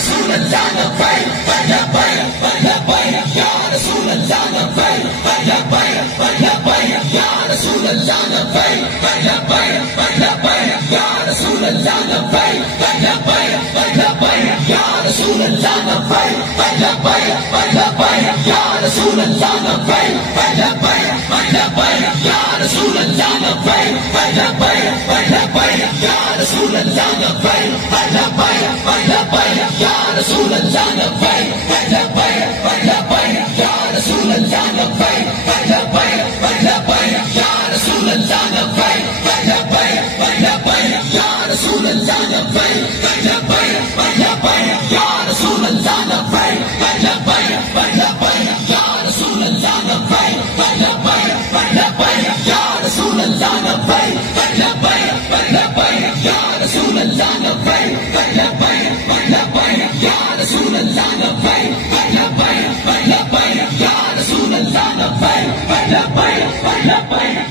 रसूल अल्लाह लब्बैक लब्बैक लब्बैक या रसूल अल्लाह लब्बैक लब्बैक लब्बैक या रसूल अल्लाह लब्बैक लब्बैक लब्बैक या रसूल अल्लाह लब्बैक लब्बैक लब्बैक या रसूल अल्लाह लब्बैक लब्बैक लब्बैक या रसूल अल्लाह लब्बैक लब्बैक लब्बैक या रसूल अल्लाह लब्बैक लब्बैक लब्बैक या रसूल अल्लाह लब्बैक लब्बैक लब्बैक या रसूल अल्लाह लब्बैक लब्बैक लब्बैक या रसूल अल्लाह लब्बैक लब्बैक लब्बैक या रसूल अल्लाह लब्बैक लब्बैक लब्बैक या रसूल अल्लाह लब्बैक लब्बैक लब्बैक या रसूल अल्लाह लब्बैक लब्बैक लब्बैक या रसूल अल्लाह लब्बैक लब्बैक लब्बैक या रसूल अल्लाह लब्बैक लब्बैक लब्बैक या रसूल अल्लाह लब्बैक लब्बैक लब्बैक या रसूल अल्लाह लब्बैक लब्बैक लब्बैक या रसूल अल्लाह लब्बैक लब्बैक लब्बैक